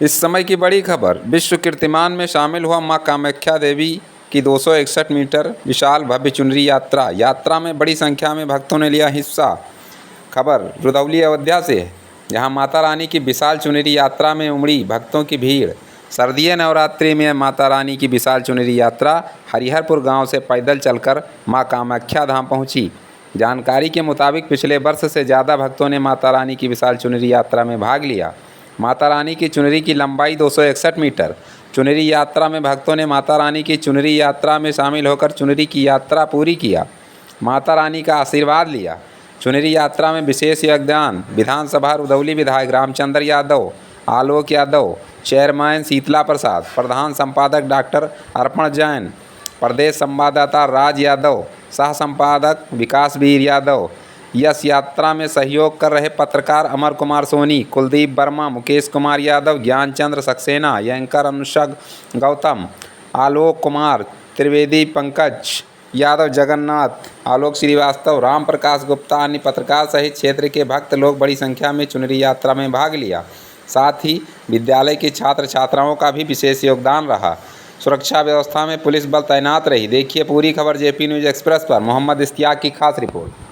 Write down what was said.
इस समय की बड़ी खबर, विश्व कीर्तिमान में शामिल हुआ मां कामाख्या देवी की 261 मीटर विशाल भव्य चुनरी यात्रा। यात्रा में बड़ी संख्या में भक्तों ने लिया हिस्सा। खबर रुदौली अयोध्या से है, जहां माता रानी की विशाल चुनरी यात्रा में उमड़ी भक्तों की भीड़। शारदीय नवरात्रि में माता रानी की विशाल चुनरी यात्रा हरिहरपुर गांव से पैदल चलकर मां कामाख्या धाम पहुंची। जानकारी के मुताबिक पिछले वर्ष से ज़्यादा भक्तों ने माता रानी की विशाल चुनरी यात्रा में भाग लिया। माता रानी की चुनरी की लंबाई 261 मीटर। चुनरी यात्रा में भक्तों ने माता रानी की चुनरी यात्रा में शामिल होकर चुनरी की यात्रा पूरी किया, माता रानी का आशीर्वाद लिया। चुनरी यात्रा में विशेष योगदान विधानसभा रुदौली विधायक रामचंद्र यादव, आलोक यादव, चेयरमैन शीतला प्रसाद, प्रधान संपादक डॉक्टर अर्पण जैन, प्रदेश संवाददाता राज यादव, सह संपादक विकासवीर यादव, यश यात्रा में सहयोग कर रहे पत्रकार अमर कुमार सोनी, कुलदीप वर्मा, मुकेश कुमार यादव, ज्ञानचंद्र सक्सेना, एंकर अनुषग गौतम, आलोक कुमार त्रिवेदी, पंकज यादव, जगन्नाथ, आलोक श्रीवास्तव, राम प्रकाश गुप्ता, अन्य पत्रकार सहित क्षेत्र के भक्त लोग बड़ी संख्या में चुनरी यात्रा में भाग लिया। साथ ही विद्यालय के छात्र छात्राओं का भी विशेष योगदान रहा। सुरक्षा व्यवस्था में पुलिस बल तैनात रही। देखिए पूरी खबर जेपी न्यूज़ एक्सप्रेस पर। मोहम्मद इश्तियाक की खास रिपोर्ट।